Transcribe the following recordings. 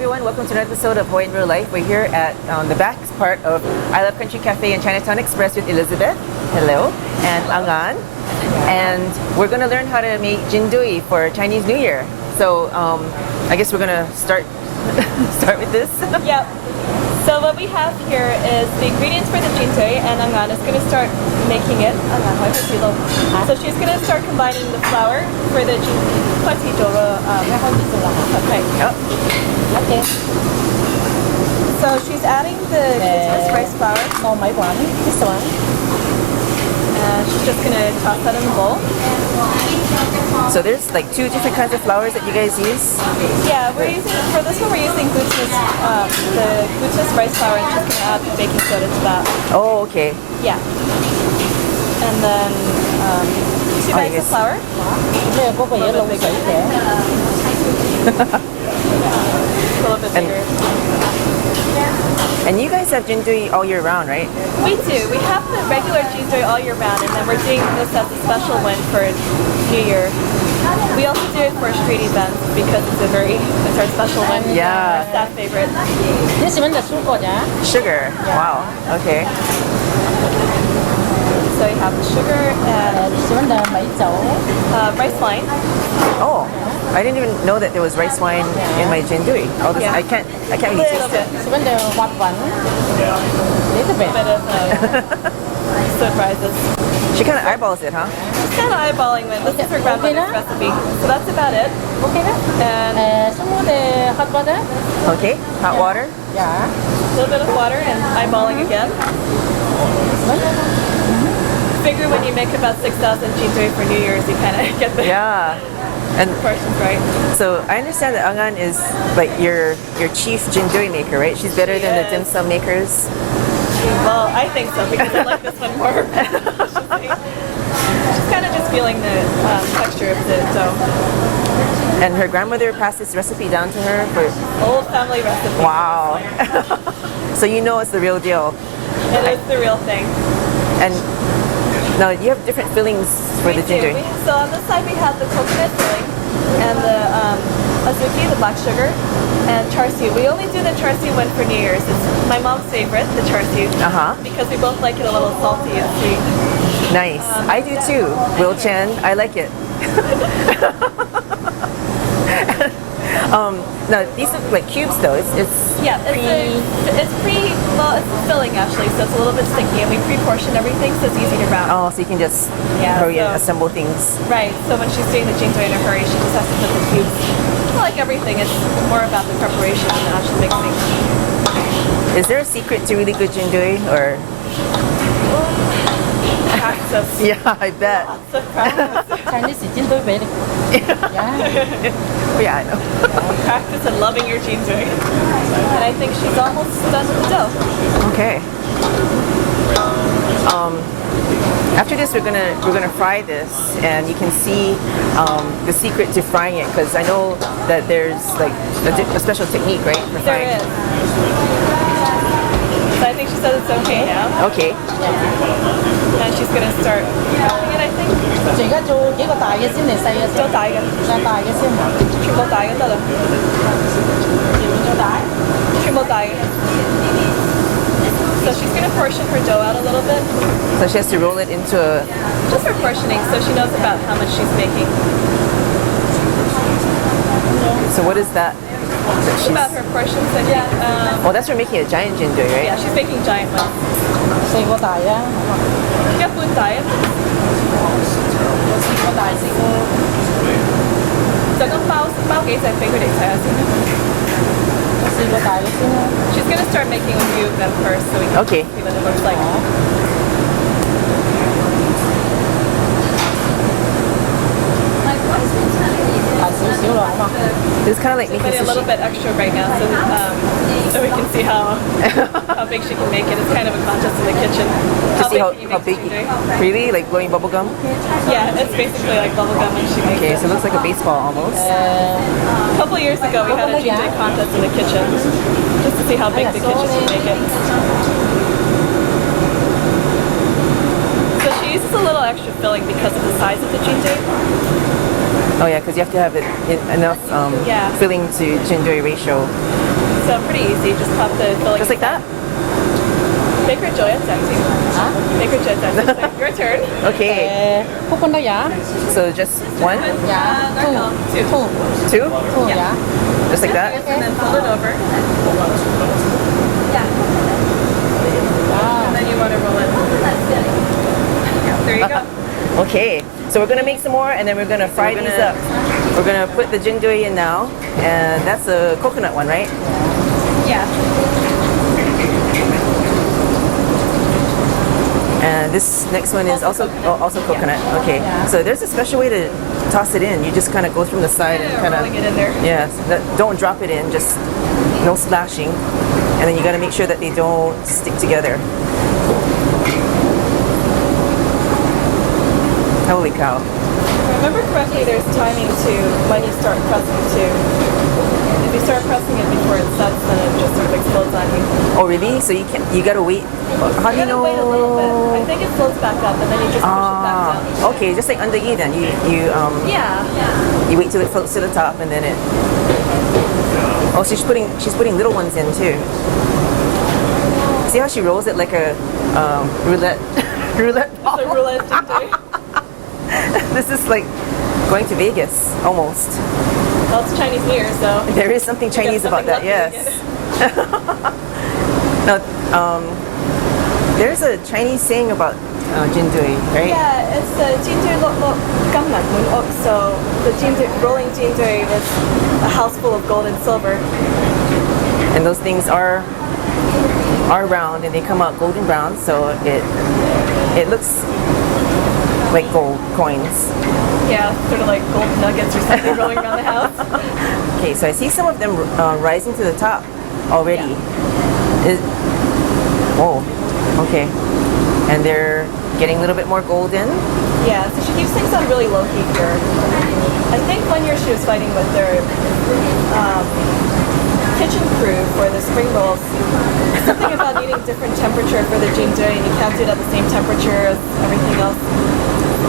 everyone, welcome to another episode of Hawaii in Real Life. We're here at the back part of I Love Country Cafe and Chinatown Express with Elizabeth, hello, and Angan. And we're going to learn how to make Jin Dui for Chinese New Year. So I guess we're going to start with this. Yep. So what we have here is the ingredients for the Jin Dui, and Angan is going to start making it. So she's going to start combining the flour for the Jin Dui. Okay. Okay. So she's adding the glutinous rice flour. This one. And she's just going to toss that in the bowl. So there's like two different kinds of flours that you guys use? Yeah, for this one we're using the glutinous rice flour, and she's going to add the baking soda to that. Oh, okay. Yeah. And then 2 bags of flour. A little bit bigger. And you guys have Jin Dui all year round, right? We do. We have the regular Jin Dui all year round, and then we're doing this as a special one for New Year. We also do it for street events because it's our special one. Yeah. Our staff favorite. This one the Sugar. Wow. Okay. So you have the sugar and this one the rice wine. Oh, I didn't even know that there was rice wine in my Jin Dui. Oh, this, Yeah. I can't really Little taste bit. it. This one the white one. Little bit. Bit of surprises. She kind of eyeballs it, huh? Just kind of eyeballing it. This is her grandmother's recipe. So that's about it. Okay And some of the hot water. Okay, hot water. Yeah. a little bit of water and eyeballing again. This one. Figure when you make about 6,000 Jin Dui for New Year's, you kind of get the Yeah. And proportions right. so I understand that Angan is like your chief Jin Dui maker, right? She's better She than the is. dim sum makers. Well, I think so because I like this one more. She's kind of just feeling the texture of the dough. And her grandmother passed this recipe down to her for Old family recipe. wow. So you know it's the real deal. It is the real thing. And now you have different fillings for the Jin Dui. So on this side we have the coconut filling and the azuki, the black sugar, and char siu. We only do the char siu one for New Year's. It's my mom's favorite, the char siu, because we both like it a little salty and sweet. Nice. I do too. Will Chen, I like it. Now these are like cubes though. It's Yeah, it's filling actually, so it's a little bit sticky, and we pre-portion everything so it's easy to wrap. oh, so you can just Yeah, hurry and so- assemble things. Right, so when she's doing the Jin Dui in a hurry, she just has to put the cubes. Like everything, it's more about the preparation than the actual mixing. Is there a secret to really good Jin Dui or? Practice. Yeah, I bet. Lots of practice. Chinese is Jin Dui very good. Yeah. Oh, yeah, I know. Practice and loving your Jin Dui. And I think she's almost done with the dough. Okay. After this, we're gonna fry this, and you can see the secret to frying it, because I know that there's like a special technique, right, for There frying. is. So I think she says it's okay now. Okay. And she's going to start wrapping it, I think. 而家做幾個大嘅先嚟細嘅先。做大嘅。大嘅先嘛。全部大嘅得啦。做大。全部大嘅。So she's going to portion her dough out a little bit. So she has to roll it into a. Just for portioning, so she knows about how much she's making. So what is that? It's about her portions, I think. Well, that's for making a giant Jin Dui, right? Yeah, she's making giant ones. 4個大啊。一般大嘅。4個大4個。就咁包幾隻俾佢哋睇下先。4個大嘅先啦。 She's going to start making a few of them first so we can Okay. see what it looks like. It's kind of like She's making putting a little sushi. bit extra right now so we can see how big she can make it. It's kind of a contest in the kitchen. To see can you how make big. Jin Dui? Really? Like blowing bubble gum? Yeah, it's basically like bubble gum when she makes Okay, it. so it looks like a baseball almost. A couple of years ago we had a Jin Dui contest in the kitchen just to see how big the kitchen can make it. So she uses a little extra filling because of the size of the Jin Dui. Oh yeah, because you have to have it enough Yeah. filling to Jin Dui ratio. So pretty easy. Just pop the filling. Just like that? Baker Joy at Taxi. Huh? Baker Joy at Taxi. Your turn. Okay. 코코넛 야? So just one, 야. Two. two, 통 야. just like that. And then fold it over. Yeah. And then you want to roll it. There you go. Okay. So we're gonna make some more, and then we're gonna fry these up. We're gonna put the Jin Dui in now, and that's a coconut one, right? Yeah. And this next one is also coconut. Okay. So there's a special way to toss it in. You just kind of go from the side and kind Rolling it in there. of don't drop it in. Just no splashing, and then you got to make sure that they don't stick together. Holy cow! If I remember correctly, there's timing to when you start pressing too. If you start pressing it before it sets, then it just sort of explodes on you. Oh really? So you gotta wait. How do you You gotta know? wait a little bit. I think it floats back up, and then you just push it back down. Okay, just like under E then. Yeah. You wait till it floats to the top, and then it. Oh, she's putting little ones in too. See how she rolls it like a roulette roulette ball? It's a roulette Jin Dui. This is like going to Vegas almost. Well, it's Chinese New Year, so. There is something Chinese about that, something yes. Now, there's a Chinese saying about Jin Dui, right? Yeah, it's the Jin Dui lo gamnak mun ok. So the rolling Jin Dui is a house full of gold and silver. And those things are round and they come out golden brown, so it looks like gold coins. Yeah, sort of like gold nuggets or something rolling around the house. Okay, so I see some of them rising to the top already. Oh, okay. And they're getting a little bit more golden. Yeah, so she keeps things on really low heat here. I think one year she was fighting with their kitchen crew for the spring rolls. Something about needing different temperature for the Jin Dui, and you can't do it at the same temperature as everything else.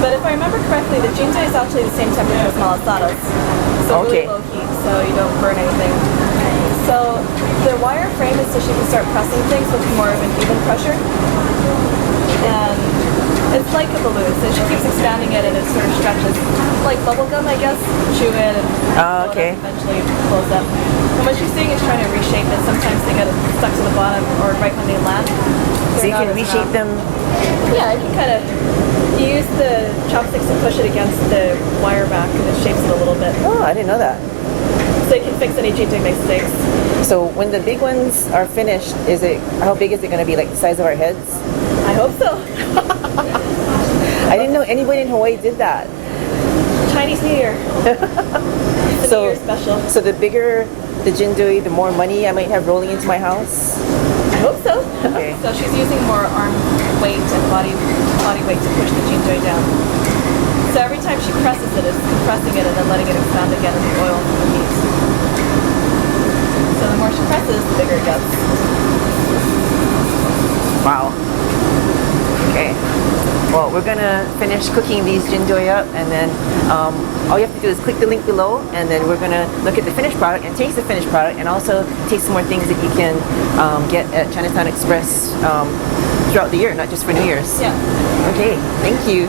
But if I remember correctly, the Jin Dui is actually the same temperature as malasadas. So Okay. really low heat, so you don't burn anything. So the wire frame is so she can start pressing things with more of an even pressure. And it's like a balloon, so she keeps expanding it and it sort of stretches. Like bubble gum, I guess. Chew in and Okay. eventually blows up. And what she's doing is trying to reshape it. Sometimes they get stuck to the bottom or right when they land. So you can reshape them. Yeah, you can kind of use the chopsticks to push it against the wire back and it shapes it a little bit. Oh, I didn't know that. So you can fix any Jin Dui mistakes. So when the big ones are finished, how big is it going to be? Like the size of our heads? I hope so. I didn't know anybody in Hawaii did that. Chinese New Year. It's a New Year special. So the bigger the Jin Dui, the more money I might have rolling into my house. I hope so. Okay. So she's using more arm weight and body weight to push the Jin Dui down. So every time she presses it, it's compressing it and then letting it expand again in the oil from the heat. So the more she presses, the bigger it gets. Wow. Okay. Well, we're gonna finish cooking these Jin Dui up, and then all you have to do is click the link below, and then we're gonna look at the finished product and taste the finished product, and also taste some more things that you can get at Chinatown Express throughout the year, not just for New Year's. Yeah. Okay. Thank you.